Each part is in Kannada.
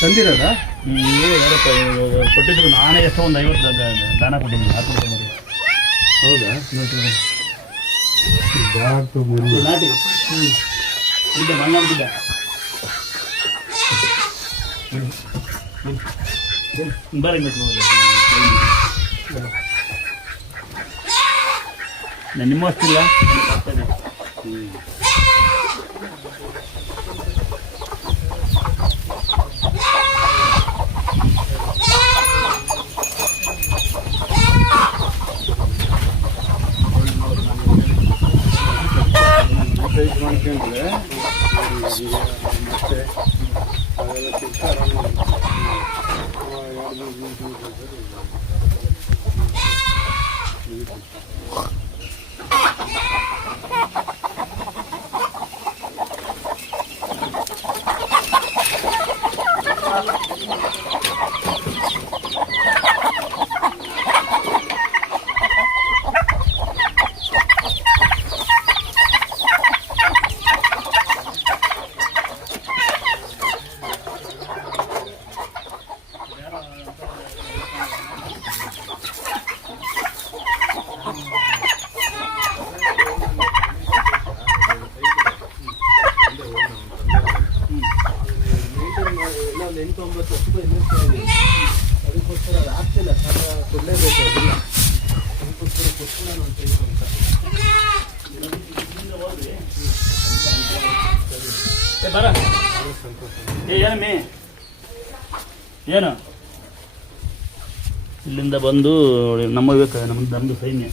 ತಂದಿರೋದ ನೀವು ಯಾರಪ್ಪ ಕೊಟ್ಟಿದ್ರು? ನಾನೇ ಎಷ್ಟೋ ಒಂದು 50 ದಾನ ಕೊಟ್ಟಿದ್ದೀನಿ. 10 ರೂಪಾಯಿ. ಹೌದಾ? ನಾಟಿ ಬಿದ್ದ ಮಣ್ಣ ಬಿದ್ದ ಬರೀ ನಿಮ್ಮ ಅಷ್ಟಿಲ್ಲ. ಮಾಡ್ಕೊಂಡ್ರೆ ಮತ್ತೆ ಅದೆಲ್ಲ ಅದಕ್ಕೋಸ್ಕರ ಅದು ಆಗ್ತಿಲ್ಲ. ಕೊಡಲೇಬೇಕು. ಅದನ್ನ ಅದಕ್ಕೋಸ್ಕರ ಕೊಡ್ಕೊಳ್ಳೋಣ ಅಂತ ಏನಮ್ಮಿ ಏನು ಇಲ್ಲಿಂದ ಬಂದು ನಮ್ಮ ನಮ್ಮದು ಸೈನ್ಯ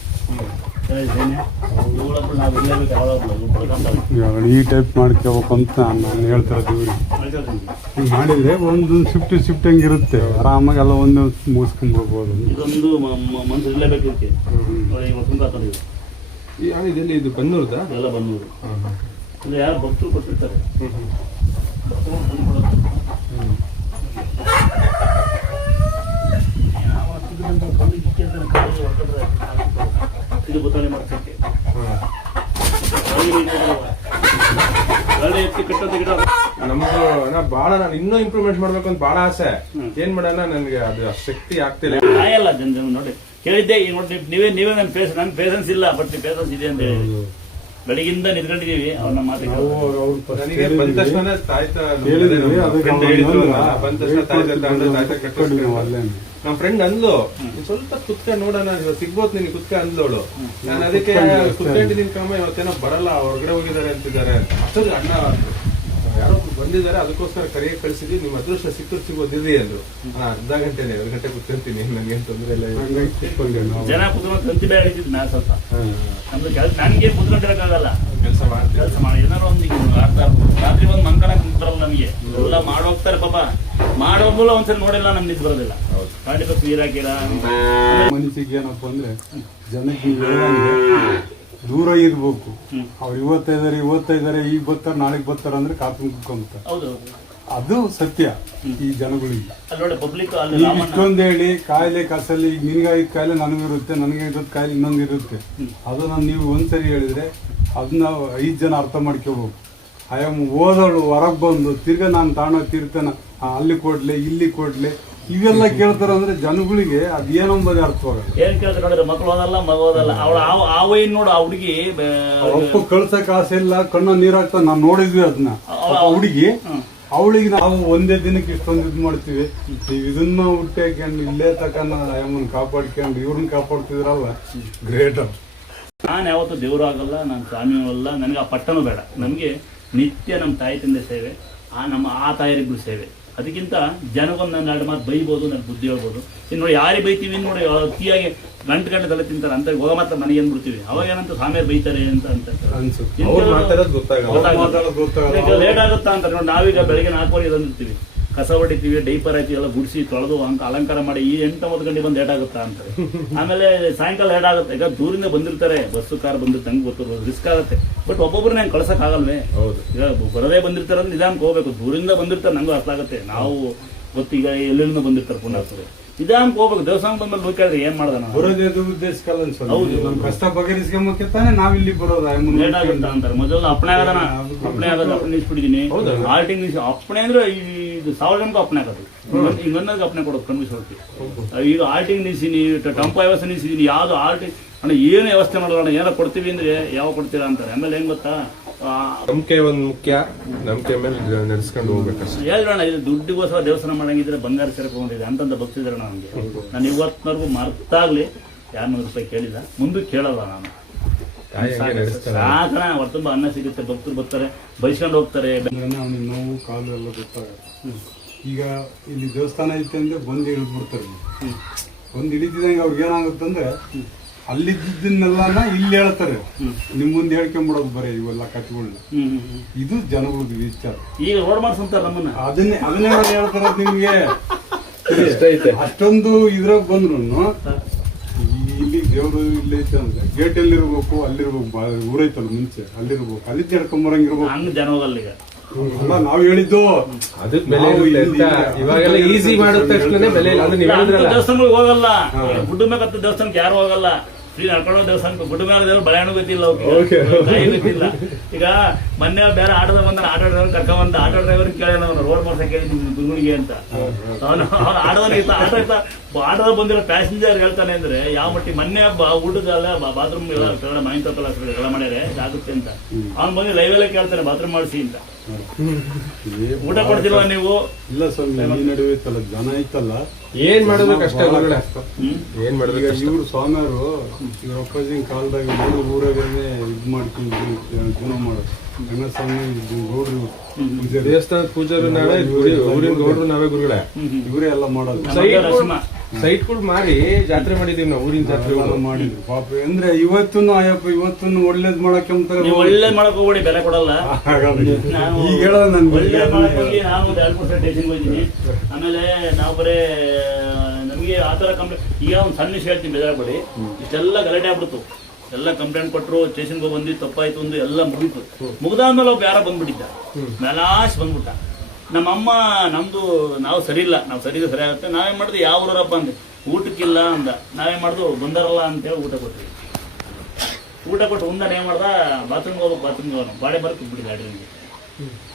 ಈ ಟೈಪ್ ಮಾಡ್ಕೋಬೇಕು ಅಂತ ನಾನು ಹೇಳ್ತಿರೋದು. ಇವ್ರಿಗೆ ಮಾಡಿದ್ರೆ ಒಂದು ಶಿಫ್ಟ್ ಹಂಗಿರುತ್ತೆ. ಆರಾಮಾಗಿ ಎಲ್ಲ ಒಂದು ಮುಗಿಸ್ಕೊಂಡ್ಬಿಡ್ಬೋದು. ಇದೊಂದು ಮನ್ಸು ಇರಲೇಬೇಕಿರುತ್ತೆ. ಇದು ಬನ್ನೂರ್ದ ಎಲ್ಲ ಬನ್ನೂರು ಅಂದ್ರೆ ಯಾರು ಭಕ್ತರು ಕೊಟ್ಟಿರ್ತಾರೆ. ಇದು ಬದಲಾವಣೆ ಮಾಡ್ಸಕ್ಕೆ ನಮ್ದು ಬಹಳ ನಾನು ಇನ್ನೂ ಇಂಪ್ರೂವ್ಮೆಂಟ್ ಮಾಡ್ಬೇಕು ಅಂತ ಬಹಳ ಆಸೆ. ಏನ್ ಮಾಡೋಣ ನನಗೆ ಅದು ಶಕ್ತಿ ಆಗ್ತಿಲ್ಲ. ಆಯಲ್ಲ ಜನ ನೋಡಿ ಕೇಳಿದ್ದೆ. ಈಗ ನೋಡಿ ನೀವೇ ನನ್ನ ಪೇಷನ್ಸ್ ಇಲ್ಲ. ಬಟ್ ಪೇಷನ್ಸ್ ಇದೆ ಅಂತ ಹೇಳಿ ಬೆಳಗಿಂದ ನಿಂತ್ಕೊಂಡಿದೀವಿ. ಅವ್ರನ್ನ ಮಾತಿಗೆ ಬಂದ ತಕ್ಷಣ ತಾಯ್ತ ನಮ್ಮ ಫ್ರೆಂಡ್ ಅಂದ್ಲು, ಸ್ವಲ್ಪ ಕುತ್ಕ ನೋಡೋಣ ಸಿಗ್ಬೋದು ನಿನ್ಗೆ ಕುತ್ಕ ಅಂದ್ಲೋಳು. ನಾನು ಅದಕ್ಕೆ ಕುತ್ಕೊಂಡಿದ್ದೀನಿ ಕಮ್ಮ, ಇವತ್ತೇನೋ ಬರಲ್ಲ ಹೊರಗಡೆ ಹೋಗಿದ್ದಾರೆ ಅಂತಿದ್ದಾರೆ. ಅಷ್ಟೊಂದು ಅಣ್ಣ ಯಾರೋ ಬಂದಿದ್ದಾರೆ, ಅದಕ್ಕೋಸ್ಕರ ಕರೆಗೆ ಕಳಿಸಿದ್ವಿ. ನಿಮ್ಮ ಅದೃಷ್ಟ ಸಿಗೋದಿದೆ ಅಂದ್ರು. ಅರ್ಧ ಗಂಟೆ 2 ಗಂಟೆ ಕುತ್ಕೊಂತೀನಿ, ನನ್ಗೇನು ತೊಂದರೆ ಇಲ್ಲ. ಜನ ಕುತ್ಕೊಂಡು ಕಂತಿ ಬೇರೆ ಹಿಡಿತಿದ್ ನಾ ಸ್ವಲ್ಪ ನಮ್ದು ನನ್ಗೆ ಕುತ್ಕೊಂಡಿರಕ್ಕಾಗಲ್ಲ. ಕೆಲಸ ಮಾಡಿ ಏನಾರು ಒಂದು ರಾತ್ರಿ ಬಂದು ಮಂಕಣ ಕುಂತಾರಲ್ಲ ನಮಗೆ ಎಲ್ಲ ಮಾಡೋಗ್ತಾರೆ. ಪಾಪ ಮಾಡೋದ್ಮೂಲ ಒಂದ್ಸರಿ ನೋಡಿಲ್ಲ ನಮ್ಗೆ ನಿಂತು ಬರೋದಿಲ್ಲ. ಖಂಡಿತ ನೀರ್ ಹಾಕಿರ ಮನಸ್ಸಿಗೆ ಏನಪ್ಪ ಅಂದ್ರೆ ಜನಕ್ಕೆ ದೂರ ಇರ್ಬೇಕು. ಅವ್ರು ಇವತ್ತೈದಾರೆ ಈಗ ಬರ್ತಾರ ನಾಳೆಗೆ ಬರ್ತಾರ ಅಂದ್ರೆ ಕಾತ್ಕೊಂಡು ಕುತ್ಕೊಂಡ್ತಾರೆ. ಅದು ಸತ್ಯ. ಈ ಜನಗಳಿಗೆ ಇಷ್ಟೊಂದು ಹೇಳಿ ಕಾಯಿಲೆ ಕಾಸಲ್ಲಿ ಈಗ ನಿನಗಾಗಿದ್ದ ಕಾಯಿಲೆ ನನಗಿರುತ್ತೆ, ನನಗಾಗಿದ್ದ ಕಾಯಿಲೆ ಇನ್ನೊಂದು ಇರುತ್ತೆ. ಅದನ್ನ ನೀವು ಒಂದ್ಸರಿ ಹೇಳಿದ್ರೆ ಅದನ್ನ 5 ಜನ ಅರ್ಥ ಮಾಡ್ಕೋಬೇಕು. ಓದೋಳು ಹೊರಗೆ ಬಂದು ತಿರ್ಗಾ ನಾನು ತಾಣೋಗ್ತಿರ್ತಾನ ಅಲ್ಲಿ ಕೊಡ್ಲೆ ಇಲ್ಲಿ ಕೊಡ್ಲೆ ಇವೆಲ್ಲ ಕೇಳ್ತಾರ ಅಂದ್ರೆ ಜನಗಳಿಗೆ ಅದೇನಂಬುದೇ ಅರ್ಥವಾಗಲ್ಲ. ಏನ್ ಕೇಳ್ತಾರೆ ನೋಡಿದ್ರೆ ಮಕ್ಳು ಓದಲ್ಲ ಮಗ ಓದಲ್ಲ. ಅವಳು ಆ ವೈನ್ ನೋಡು ಆ ಹುಡುಗಿ ಒಪ್ಪು ಕಳ್ಸಕ್ ಆಸೆ ಇಲ್ಲ, ಕಣ್ಣ ನೀರಾಗ್ತಾ ನಾವ್ ನೋಡಿದ್ವಿ ಅದನ್ನ. ಹುಡುಗಿ ಅವಳಿಗೆ ನಾವು ಒಂದೇ ದಿನಕ್ಕೆ ಇಷ್ಟೊಂದು ಇದು ಮಾಡ್ತೀವಿ. ಇದನ್ನ ಹುಟ್ಟಿ ಹಾಕೊಂಡು ಇಲ್ಲೇ ತಕನ್ನ ಅಮ್ಮನ್ ಕಾಪಾಡ್ಕೊಂಡು ಇವ್ರನ್ನ ಕಾಪಾಡ್ತಿದ್ರಲ್ಲ, ಗ್ರೇಟ್. ನಾನು ಯಾವತ್ತೂ ದೇವರು ಆಗಲ್ಲ, ನಾನು ಸ್ವಾಮಿ ಅಲ್ಲ, ನನಗೆ ಆ ಪಟ್ಟನೂ ಬೇಡ. ನಮಗೆ ನಿತ್ಯ ನಮ್ಮ ತಾಯಿ ತಂದೆ ಸೇವೆ, ಆ ತಾಯರಿಗೂ ಸೇವೆ. ಅದಕ್ಕಿಂತ ಜನಗೊಂದು ನನ್ನ 2 ಮಾತು ಬೈಬೋದು, ನನ್ನ ಬುದ್ಧಿ ಹೇಳ್ಬೋದು. ಇನ್ನು ನೋಡಿ ಯಾರಿಗೆ ಬೈತೀವಿ ನೋಡಿ ಅತಿಯಾಗಿ ಗಂಟೆ ತಲೆ ತಿಂತಾರೆ ಅಂತ ಹೋಗ ಮಾತ್ರ ಮನೆಗೆ ಅಂದ್ಬಿಡ್ತೀವಿ. ಅವಾಗ ಏನಂತ ಸ್ವಾಮಿಯರು ಬೈತಾರೆ ಅಂತ ಲೇಟ್ ಆಗುತ್ತಾ ಅಂತ ನೋಡಿ. ನಾವೀಗ ಬೆಳಗ್ಗೆ 4 ತಂದಿರ್ತೀವಿ, ಕಸ ಹೊಡಿತೀವಿ, ಡೈಪರ್ ಹಾಕಿ ಎಲ್ಲ ಗುಡಿಸಿ ತೊಳೆದು ಅಲಂಕಾರ ಮಾಡಿ ಈ 8-9 ಗಂಟೆ ಬಂದು ಲೇಟ್ ಆಗುತ್ತಾ ಅಂತಾರೆ. ಆಮೇಲೆ ಸಾಯಂಕಾಲ ಲೇಟ್ ಆಗುತ್ತೆ. ಈಗ ದೂರಿಂದ ಬಂದಿರ್ತಾರೆ, ಬಸ್ಸು ಕಾರ್ ಬಂದಿರ್ತಾರೆ, ನಂಗೆ ಗೊತ್ತಿರೋದು ರಿಸ್ಕ್ ಆಗುತ್ತೆ. ಬಟ್ ಒಬ್ಬೊಬ್ಬರನ್ನ ನಂಗೆ ಕಳ್ಸಕ್ ಆಗಲ್ವೇ? ಈಗ ಬರದೇ ಬಂದಿರ್ತಾರೆ ಅಂದ್ರೆ ನಿಧಾನಕ್ಕೆ ಹೋಗ್ಬೇಕು. ದೂರಿಂದ ಬಂದಿರ್ತಾರೆ, ನಂಗೂ ಅರ್ಥ ಆಗುತ್ತೆ. ನಾವು ಗೊತ್ತೀಗ ಎಲ್ಲಿಂದ ಬಂದಿರ್ತಾರೆ ಪುಣ್ಯಾತ್ಮರು. ನಿಧಾನಕ್ಕೆ ಹೋಗ್ಬೇಕು. ದೇವಸ್ಥಾನ ಬಂದ್ಮೇಲೆ ಹೋಗ್ಯಾದ್ರೆ ಏನ್ ಮಾಡ್ದ ನಾನು ಬರೋದೇ ಉದ್ದೇಶಕ್ಕಲ್ಲ ಅನ್ಸೋದು. ನಮ್ ಕಷ್ಟ ಬಗೆಹರಿಸ್ಕೊಂಬಕ್ಕೆ ತಾನೆ ನಾವ್ ಇಲ್ಲಿ ಬರೋದು. ಲೇಟ್ ಆಗುತ್ತೆ ಅಂತಾರೆ. ಮೊದಲು ಅಪ್ಪಣೆ ಆಗದ ಅಪ್ಪಣೆ ನಿಲ್ಸ್ಬಿಟ್ಟಿದೀನಿ. ಆಲ್ಟಿಂಗ್ ಅಪ್ಪಣೆ ಅಂದ್ರೆ ಇದು 1000 ಜನಕ್ಕೂ ಅಪ್ಪಣೆ ಆಗೋದು. ಹಿಂಗನ್ನೋದು ಅಪ್ಪಣೆ ಕೊಡೋದು ಕನ್ವಿಸ್ ಹೋಗ್ತಿ. ಈಗ ಆಲ್ಟಿಂಗ್ ನಿಲ್ಸಿನಿ, ಟೆಂಪೋ ವ್ಯವಸ್ಥೆ ನಿಲ್ಸಿದೀನಿ. ಯಾವ್ದು ಆಲ್ಟಿಂಗ್ ಅಣ್ಣ ಏನು ವ್ಯವಸ್ಥೆ ಮಾಡೋಣ, ಏನಾರ ಕೊಡ್ತೀವಿ ಅಂದ್ರೆ ಯಾವ ಕೊಡ್ತೀರಾ ಅಂತಾರೆ. ಆಮೇಲೆ ಏನ್ ಗೊತ್ತಾ, ನಂಬಿಕೆ ಒಂದ್ ಮುಖ್ಯ. ನಂಬಿಕೆ ಮೇಲೆ ನಡೆಸ್ಕೊಂಡು ಹೋಗ್ಬೇಕಷ್ಟೇ. ಹೇಳ್ರಣ್ಣ, ಇದು ದುಡ್ಡಿಗೋಸ್ಕರ ದೇವಸ್ಥಾನ ಮಾಡಂಗಿದ್ರೆ ಬಂಗಾರ ಸೇರ್ಕೊಂಡಿದೆ ಅಂತಂದ ಭಕ್ತಿದ್ರಣ್ಣ ನಮ್ಗೆ. ನಾನು ಇವತ್ತಿನವರೆಗೂ ಮರ್ತಾಗ್ಲಿ ಯಾರು ರೂಪಾಯಿ ಕೇಳಿಲ್ಲ, ಮುಂದಕ್ಕೆ ಕೇಳಲ್ಲ ನಾನು. ಸಾಕಣ ಹೊರತುಂಬ ಅನ್ನ ಸಿಗುತ್ತೆ, ಭಕ್ತರು ಬರ್ತಾರೆ, ಬೈಸ್ಕೊಂಡು ಹೋಗ್ತಾರೆ. ಅವ್ನಿಗೆ ನೋವು ಕಾಲು ಎಲ್ಲ ಗೊತ್ತಾಗುತ್ತೆ. ಈಗ ಇಲ್ಲಿ ದೇವಸ್ಥಾನ ಐತೆ ಅಂದ್ರೆ ಬಂದು ಇಳಿದ್ಬಿಡ್ತಾರೆ. ಬಂದು ಇಳಿತಿದಂಗೆ ಅವ್ರಿಗೆ ಏನಾಗುತ್ತಂದ್ರೆ ಅಲ್ಲಿದ್ದನ್ನೆಲ್ಲ ಇಲ್ಲಿ ಹೇಳ್ತಾರೆ, ನಿಮ್ ಮುಂದೆ ಹೇಳ್ಕೊಂಡ್ಬಿಡೋದು ಬರೀ ಇವೆಲ್ಲ ಕಥೆಗಳನ್ನ. ಇದು ಜನಗಳಿಗೆ ವಿಚಾರ. ಈಗ ರೋಡ್ ಮಾಡ್ಸಂತಾರ ನಮ್ಮನ್ನ, ಅದನ್ನೇ ಹೇಳ್ತಾರ ನಿಮ್ಗೆ. ಅಷ್ಟೊಂದು ಇದ್ರಾಗ ಬಂದ್ರು ಇಲ್ಲಿ ದೇವ್ರು ಇಲ್ಲಿ ಐತೆ ಅಂದ್ರೆ ಗೇಟ್ ಎಲ್ಲಿರ್ಬೇಕು ಅಲ್ಲಿರ್ಬೇಕು. ಊರೈತಲ್ಲ ಮುಂಚೆ ಅಲ್ಲಿರ್ಬೇಕು, ಅಲ್ಲಿ ಜಡ್ಕೊಂಬರಂಗಿರ್ಬೇಕು. ಹಂಗ ಜನ ಹೋಗಲ್ಲ ಈಗ. ನಾವ್ ಹೇಳಿದ್ದು ಅದಕ್ಕೆ ಬೆಲೆ ಇವಾಗೆಲ್ಲ ಈಸಿ ಮಾಡಿದ ತಕ್ಷಣ ಬೆಲೆ ಇಲ್ಲ. ಅಂದ್ರೆ ನೀವು ಹೇಳಿದ್ರಲ್ಲ, ದೇವಸ್ಥಾನಗಳಿಗೆ ಹೋಗಲ್ಲ, ಗುಡ್ಡ ಮೇಲೆ ದೇವಸ್ಥಾನಕ್ಕೆ ಯಾರು ಹೋಗಲ್ಲ. ಫ್ರೀ ನಡ್ಕೊಳ್ಳೋ ದೇವಸ್ಥಾನಕ್ಕೆ ಗುಡ್ಡ ಮೇಲೆ ದೇವ್ರು ಬಳೆಹಣ್ಣು ಗೊತ್ತಿಲ್ಲ, ಗೊತ್ತಿಲ್ಲ. ಈಗ ಮೊನ್ನೆ ಬೇರೆ ಆಟೋದ ಬಂದ, ಆಟೋ ಡ್ರೈವರ್ ಕರ್ಕೊಂಡ್ ಬಂದ. ಆಟೋ ಡ್ರೈವರ್ ಕೇಳ ರೋಡ್ ಮಾಡ್ಸಕ್ ಹೇಳಿ ಗುರುಗಳಿಗೆ ಅಂತ. ಅವನು ಆಟೋದ ಬಂದಿರೋ ಪ್ಯಾಸೆಂಜರ್ ಹೇಳ್ತಾನೆ ಅಂದ್ರೆ ಯಾವ ಮಟ್ಟಿಗೆ. ಮೊನ್ನೆ ಊಟದಲ್ಲ ಬಾತ್ರೂಮ್ ಎಲ್ಲ ಕೆಳಗಡೆ ಮೈನ್ ತಪ್ಪಲ್ಲ ಎಲ್ಲ ಮಾಡ್ಯಾರೆ ಆಗುತ್ತೆ ಅಂತ. ಅವ್ನು ಬಂದು ಲೈವ್ ಎಲ್ಲ ಕೇಳ್ತಾನೆ ಬಾತ್ರೂಮ್ ಮಾಡಿಸಿ ಅಂತ. ಊಟ ಕೊಡ್ತಿಲ್ವಾ ನೀವು? ಇಲ್ಲ ಸ್ವಾಮಿ, ಈ ನಡುವೆ ಐತಲ್ಲ ಜನ ಐತಲ್ಲ, ಏನ್ ಮಾಡೋದು ಕಷ್ಟ. ಏನ್ ಮಾಡೋದು ಇವ್ರು ಸ್ವಾಮಿಯವರು ಈಗ ಅಪ್ಪಾಜಿನ ಕಾಲದಾಗ ಊರಾಗೇ ಇದ್ ಮಾಡ್ಕೊಂಡು ಜೀವನ ಮಾಡೋದು. ರಂಗಸ್ವಾಮಿ ಗೌಡ್ರು ದೇವಸ್ಥಾನದ ಪೂಜಾರು ನಾವೇ, ಊರಿನ ಗೌಡ್ರು ನಾವೇ ಗುರುಗಳೇ. ಇವರೇ ಎಲ್ಲ ಮಾಡೋದು. ಸೈಟ್ಗಳು ಮಾರಿ ಜಾತ್ರೆ ಮಾಡಿದೀವಿ ನಾವು. ಊರಿನ ಜಾತ್ರೆ ಮಾಡಿದ್ರು ಪಾಪ. ಅಂದ್ರೆ ಇವತ್ತೂನು ಅಯ್ಯಪ್ಪ ಇವತ್ತೂನು ಒಳ್ಳೇದ್ ಮಾಡಕ್ಕೆ ಒಳ್ಳೇದ್ ಮಾಡಕ್ ಹೋಗ್ಬೇಡಿ, ಬೆಲೆ ಕೊಡಲ್ಲ. ಈಗ ಹೇಳೋದು ನನ್ಗೆ ಒಳ್ಳೇದ್ ಮಾಡಕ್ ಹೋಗಿ ನಾನು ಒಂದು 2% ಸ್ಟೇಷನ್ಗೆ ಹೋಗಿದ್ದೀನಿ. ಆಮೇಲೆ ನಾವು ಬರೇ ನಮಗೆ ಆತರ ಕಂಪ್ಲೇಂಟ್. ಈಗ ಒಂದು ಸಣ್ಣ ವಿಷಯ ಹೇಳ್ತೀನಿ, ಬೆದರಬೇಡಿ. ಇಷ್ಟೆಲ್ಲ ಗಲಾಟೆ ಆಗ್ಬಿಡ್ತು. ಎಲ್ಲ ಕಂಪ್ಲೇಂಟ್ ಕೊಟ್ಟರು, ಸ್ಟೇಷನ್ಗೆ ಬಂದು ತಪ್ಪಾಯ್ತು ಒಂದು ಎಲ್ಲ ಮುಗಿತು. ಮುಗ್ದಾದ್ಮೇಲೆ ಒಬ್ಬ ಯಾರೋ ಬಂದ್ಬಿಟ್ಟಿದ್ದ, ಮೇಲಾಶ್ ಬಂದ್ಬಿಟ್ಟ. ನಮ್ಮಮ್ಮ ನಮ್ದು ನಾವು ಸರಿ ಇಲ್ಲ, ನಾವು ಸರಿ ಆಗುತ್ತೆ. ನಾವೇನ್ ಮಾಡಿದ್ವಿ, ಯಾವ ಊರಪ್ಪ ಅಂದೆ, ಊಟಕ್ಕಿಲ್ಲ ಅಂದ. ನಾವೇನ್ ಮಾಡಿದ್ವು, ಬಂದಾರಲ್ಲ ಅಂತೇಳಿ ಊಟ ಕೊಟ್ವಿ. ಊಟ ಕೊಟ್ಟು ಒಂದಾನ ಏನ್ ಮಾಡ್ದ, ಬಾತ್ರೂಮ್ಗೆ ಹೋಗ್ಬೇಕು, ಬಾತ್ರೂಮ್ಗೆ ಹೋಗೋಣ ಬಾಡೆ ಬರ ಕುಟ್ಬಿಟ್ಟು ಲ್ಯಾಟ್ರಿನ್ಗೆ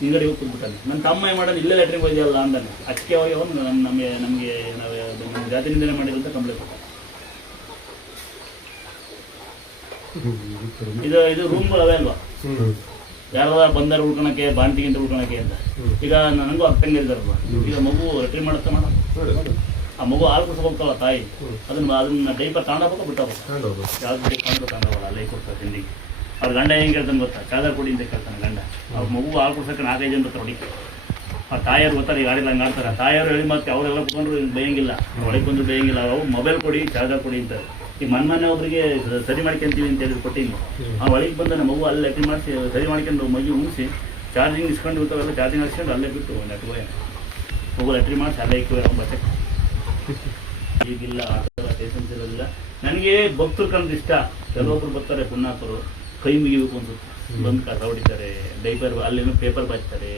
ಈ ಕಡೆ ಹೋಗಿ ಕುಟ್ಬಿಟ್ಟಾನೆ. ನನ್ನ ತಮ್ಮ ಏನ್ ಮಾಡೋದು, ಇಲ್ಲೇ ಲ್ಯಾಟ್ರಿನ್ಗೆ ಹೋಯ್ದಲ್ಲ ಅಂದಾನೆ. ಅಚ್ಚಕ್ಕೆ ಹೋಗಿ ಅವನು ನಮಗೆ ನಮ್ಮ ಜಾತಿನಿಂದಲೇ ಮಾಡಿದಂತ ಕಂಪ್ಲೇಂಟ್ ಕೊಟ್ಟ. ಇದು ರೂಮ್ಗಳು ಅವೇ ಅಲ್ವಾ, ಯಾರ ಬಂದಾರ ಉಳ್ಕೊಳಕ್ಕೆ, ಬಾಂಟಿಗಿಂತ ಉಳ್ಕೊಳಕ್ಕೆ ಅಂತ. ಈಗ ನನಗೂ ಅಕ್ಕಂಗೆ ಇದ್ದಾರಲ್ವ, ಈಗ ಮಗು ರೆಟ್ರಿ ಮಾಡುತ್ತೆ ಮಾಡ, ಆ ಮಗು ಹಾಲು ಕುಡ್ಸಕ್ ಹೋಗ್ತಾವಲ್ಲ ತಾಯಿ, ಅದನ್ನ ಡೈಪರ್ ತಗೊಂಡೋಗ್ಬೇಕು ಬಿಟ್ಟೋಗ್ಬೇಕು. ಯಾವ್ದು ತಗೊಂಡೋಗಲ್ಲ, ಅಲ್ಲೇ ಕೊಡ್ತಾರೆ ತಿಂಡಿಗೆ. ಅವ್ರ ಗಂಡ ಹೆಂಗೆ ಕೇಳ್ತಾನೆ ಗೊತ್ತಾ, ಚಾದರ್ ಕೊಡಿ ಅಂತ ಕೇಳ್ತಾನೆ ಗಂಡ. ಅವ್ರ ಮಗು ಹಾಲು ಕುಡ್ಸಕ್ಕೆ 4-5 ಜನ ಬರ್ತಾರೆ ಹೊಡಿಕೆ. ಆ ತಾಯಿಯವ್ರು ಗೊತ್ತಾರೆ, ಈಗ ಗಾಡಿ ಹಂಗೆ ಆಡ್ತಾರೆ. ತಾಯಿಯವ್ರು ಹೇಳಿ ಮತ್ತೆ ಅವರೆಲ್ಲ ಕುತ್ಕೊಂಡ್ರು ಬೈಯಂಗಿಲ್ಲ, ಹೊಳಗೆ ಬಂದು ಬೈಯಂಗಿಲ್ಲ. ಅವ್ರು ಮೊಬೈಲ್ ಕೊಡಿ, ಚಾರ್ಜರ್ ಕೊಡಿ ಅಂತಾರೆ. ಈಗ ಮೊನ್ನೆ ಒಬ್ಬರಿಗೆ ಸರಿ ಮಾಡ್ಕೊಂತೀವಿ ಅಂತ ಹೇಳಿ ಕೊಟ್ಟಿನಿ. ಆ ಒಳಗೆ ಬಂದ ನಮ್ಮ ಮಗು ಅಲ್ಲಿ ಲೆಟ್ರಿ ಮಾಡಿಸಿ ಸರಿ ಮಾಡ್ಕೊಂಡು ಮಗು ಉಣಿಸಿ ಚಾರ್ಜಿಂಗ್ ಇಸ್ಕೊಂಡು ಇರ್ತಾವೆಲ್ಲ ಚಾರ್ಜಿಂಗ್ ಹಾಕ್ಸ್ಕೊಂಡು ಅಲ್ಲೇ ಬಿಟ್ಟು ನೆಟ್ಗೋಯ ಮಗು ಲೆಟ್ರಿ ಮಾಡಿಸಿ ಅಲ್ಲೇ ಇಕ್ಕುವೆ ಬಟ್ಟೆ. ಈಗಿಲ್ಲ, ಆ ಥರ ಟೇಷನ್ಸ್ ಇರೋದಿಲ್ಲ. ನನಗೆ ಭಕ್ತರು ಕಂಡ್ರೆ ಇಷ್ಟ. ಕೆಲವೊಬ್ರು ಬರ್ತಾರೆ ಪುಣ್ಯಾತರು, ಕೈ ಮುಗಿಬೇಕು ಅನ್ಸುತ್ತೆ, ಬಂದು ಕಸ ಹೊಡಿತಾರೆ, ಡೈಪರ್ ಅಲ್ಲೇನೋ ಪೇಪರ್ ಬಾಚ್ತಾರೆ.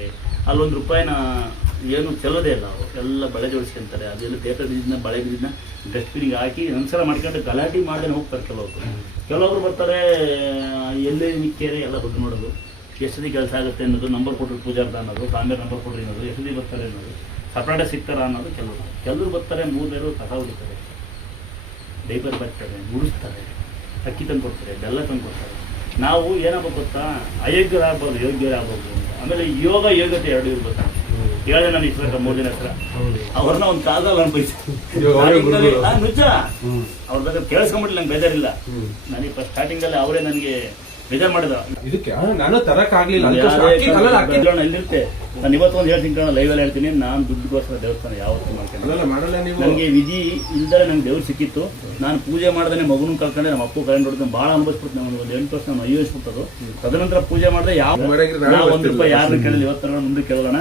ಅಲ್ಲೊಂದು ರೂಪಾಯಿನ ಏನು ಚೆಲ್ಲೋದೇ ಇಲ್ಲ. ಅವರು ಎಲ್ಲ ಬಳೆ ಜೋಡಿಸ್ಕೊಂತಾರೆ. ಅದೆಲ್ಲ ಪೇಪರ್ ಬಿದ್ದಿದ್ದನ್ನ ಬಳೆ ಬಿದ್ದಿದ್ದನ್ನ ಡಸ್ಟ್ಬಿನ್ಗೆ ಹಾಕಿ ನಮಸ್ಕಾರ ಮಾಡ್ಕೊಂಡು ಗಲಾಟೆ ಮಾಡ್ದೇ ಹೋಗ್ತಾರೆ. ಕೆಲವೊಬ್ರು ಬರ್ತಾರೆ, ಎಲ್ಲೇ ನಿಕ್ಕೇರೆ ಎಲ್ಲ ಬಂದು ನೋಡೋದು, ಎಷ್ಟದಿ ಕೆಲಸ ಆಗುತ್ತೆ ಅನ್ನೋದು, ನಂಬರ್ ಕೊಟ್ಟರು ಪೂಜಾರ್ದ ಅನ್ನೋದು, ಸಾಂಬೇರ್ ನಂಬರ್ ಕೊಡ್ರಿ ಅನ್ನೋದು, ಎಷ್ಟದಿ ಬರ್ತಾರೆ ಅನ್ನೋದು, ಸಪ್ರೇಟಾಗಿ ಸಿಗ್ತಾರ ಅನ್ನೋದು. ಕೆಲವರು ಬರ್ತಾರೆ, 3 ಬೇರು ಕಸ ಹೊಡಿತಾರೆ, ಡೈಪರ್ ಬಾಚ್ತಾರೆ, ಗುಡಿಸ್ತಾರೆ, ಅಕ್ಕಿ ತಂದು ಕೊಡ್ತಾರೆ, ಬೆಲ್ಲ ತಂದು ಕೊಡ್ತಾರೆ. ನಾವು ಏನಾಗಬೇಕು ಗೊತ್ತಾ, ಅಯೋಗ್ಯರಾಗ್ಬೋದು, ಯೋಗ್ಯರಾಗ್ಬೋದು ಅಂತ. ಆಮೇಲೆ ಯೋಗ ಯೋಗ್ಯತೆ 2 ಇರ್ಬೇಕು. ಹೇಳಿದೆ ನಾನು ಇಷ್ಟ 3 ದಿನ ಹತ್ರ ಅವ್ರನ್ನ ಒಂದು ಕಾಲದಲ್ಲಿ ಅನ್ಬಯಿಸಿ ನಿಜ. ಅವ್ರ ಬಗ್ಗೆ ಕೇಳಿಸ್ಕೊಂಡ್ಬಿಟ್ಲಿ, ನಂಗೆ ಬೇಜಾರಿಲ್ಲ. ನನಗೆ ಫಸ್ಟ್ ಸ್ಟಾರ್ಟಿಂಗಲ್ಲಿ ಅವರೇ ನನಗೆ ಬೇಜಾರು ಮಾಡಿದ. ಇದಕ್ಕೆ ನಾನು ತರಕ್ಕಾಗ್ಲಿಲ್ಲ, ಇಲ್ಲಿರುತ್ತೆ. ನಾನು ಇವತ್ತೊಂದು ಹೇಳ್ತೀನಿ ಕಣ, ಲೈವಲ್ಲಿ ಹೇಳ್ತೀನಿ. ನಾನು ದುಡ್ಡುಗೋಸ್ಕರ ದೇವಸ್ಥಾನ ಯಾವತ್ತೂ ಮಾಡ್ಕೊಂಡು ನನಗೆ ವಿಧಿ ಇಲ್ದರೆ ನಂಗೆ ದೇವ್ರು ಸಿಕ್ಕಿತ್ತು. ನಾನು ಪೂಜೆ ಮಾಡ್ದೇ ಮಗುನ ಕಳ್ಕೊಂಡೆ, ನಮ್ಮ ಅಪ್ಪು ಕರೆಂಟ್ ಹೊಡೆದು ಭಾಳ ಅನುಭವಿಸ್ಬಿಟ್ಟು ನಾನು ಒಂದು 8 ವರ್ಷ ನಾನು ಅಯ್ಯೋಸ್ಬಿಟ್ಟದು. ತದನಂತರ ಪೂಜೆ ಮಾಡಿದೆ ಯಾವ 1 ರೂಪಾಯಿ ಯಾರನ್ನ ಕೇಳಿಲ್ಲ. ಇವತ್ತರ ಮುಂದೆ ಕೇಳೋಣ.